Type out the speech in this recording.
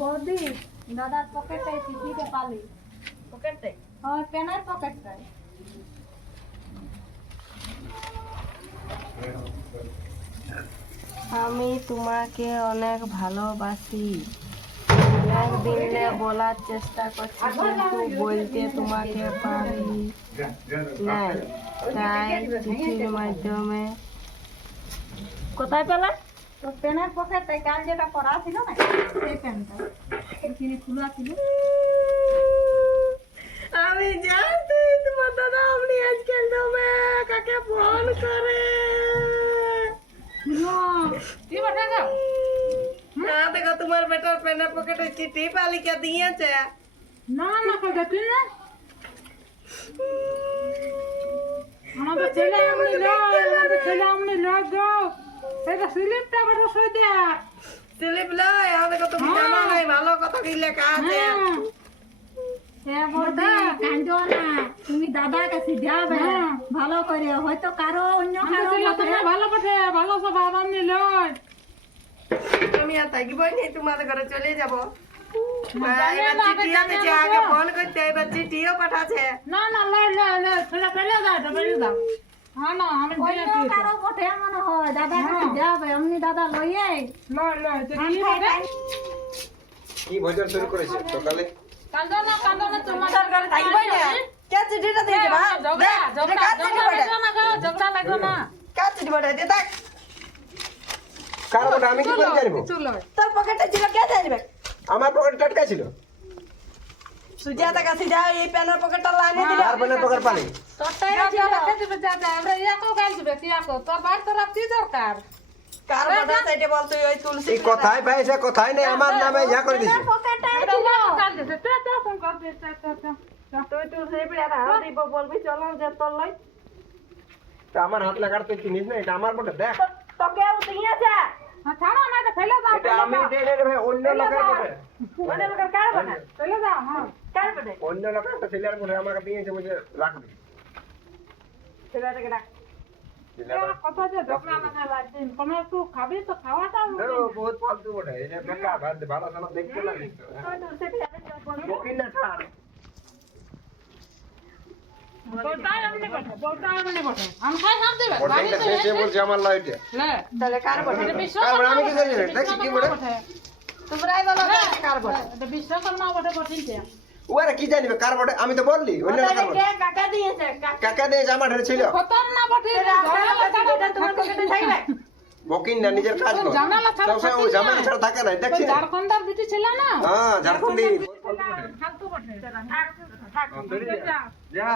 বৌদি দাদার পকেটটাই চিঠিটা পালি। পকেটটাই হয় পেনের পকেটটাই। আমি তোমাকে অনেক ভালোবাসি। অনেক দিনে বলার চেষ্টা করছি কিন্তু বলতে তোমাকে পারি নাই, তাই চিঠির মাধ্যমে। কোথায় পেলে? তো পেনের পকেটটাই কাল যেটা পড়া ছিল না সেই পেনটা এখানে খোলা ছিল। আমি জানতে তোমার দাদা আপনি আজকাল তুমি কাকে ফোন করে। কি বটে গো? হ্যাঁ দেখো তোমার বেটার পেনের পকেটে চিঠি পালিকা দিয়েছে। না না কই দেখি না আমাদের ছেলে আমনি লয় গো। এটা স্লিপটা বড় সই দে। স্লিপ লয় দেখো তুমি জানো নাই ভালো কথা কি লেখা আছে। হ্যাঁ বড়দা কাঁদো না, তুমি দাদার কাছে যাবে ভালো করে, হয়তো কারো অন্য কারো ভালো বটে, ভালো সব আমনি লয়। আমি আর থাকিবই নি, তোমাদের ঘরে চলে যাবো। এবার চিঠি আছে, আগে ফোন করতে এবার চিঠিও পাঠাচ্ছে। না না লয় লয় লয় ছেলে পেলে দাও পেলে দাও। হ্যাঁ না আমি অন্য কারো বটে মনে হয়, দাদার কাছে যাবে এমনি দাদা লইয়ে লয় লয় তো কি হবে। কি ভজন শুরু করেছে সকালে? কাঁদো না তোমার ঘরে থাকিবই না। কে চিঠিটা দিয়েছে ভাই? ঝগড়া ঝগড়া লাগো না। কে চিঠি পাঠাইছে দেখ। কার বটে আমি কি করে জানবো? তোর পকেটে ছিল কে জানবে? আমার পকেটে টাটকা ছিল। সুজাতা কাছে যাও, এই পেনের পকেটটা লাইনে দিল। আর পেনের পকেট পালি। তোরটাই ছিল। আমরা ইয়াকো গাল দিবে ইয়াকো তোর বাড়ি তোর কি দরকার? কার বড় সাইডে বল তুই ওই তুলসী। এই কথাই পাইছে কথাই নেই আমার নামে ইয়া করে দিছে। পকেটটাই এটা ছিল। ইয়াকো গাল দিবে তে ফোন কর দে তুই তুলসী পিড়াটা হাত দিব বলবি চলো যে তোর লই। তা আমার হাত লাগার তুই চিনিস না, এটা আমার বটে দেখ। তোকে ও দিয়েছে। হ্যাঁ ছাড়ো না, এটা ফেলে দাও। এটা আমি দেই রে ভাই, অন্য লোকের বটে। মানে লোকের কার বটে? ফেলে দাও। হ্যাঁ কার বটে? অন্য লোকের একটা ছেলের বটে আমাকে দিয়েছে বুঝে রাখবি। ছেলেটাকে ডাক। কত আছে ঝগড়া লাগা লাগদিন কোনো একটু খাবি তো খাওয়াটা ধরো বহুত ফালতু বটে, এটা বেকার ভালো সালা দেখতে লাগিস তো। তুই তুলসী পিড়াটা বল। বকিন না ছাড়। বলতাই আমনে বটে আমি খাই হাত দিবে বটে বাড়ি এটা তো সে বলছে আমার লাইটে। লে তাহলে কার বটে? কার বটে আমি কি জানি না, দেখছি কি বটে। তোমরাই বলো কার বটে? এটা বিশ্বকর্মা বটে বটিনতে। ওরা কি জানিবে কার বটে, আমি তো বললি অন্য লোকের বটে। কে কাকা দিয়েছে? কাকা দিয়ে জামা ঢের ছিল। খতম না বটে এটা তোমার পকেটে থাকবে। বকিন না, নিজের কাজ কর। জানালা ছাড়া সবসময় ওই জামা ছাড়া থাকে না, দেখছি না। ঝাড়খণ্ডের বিটি ছিল না হ্যাঁ ঝাড়খণ্ডী। ফালতু বটে। যা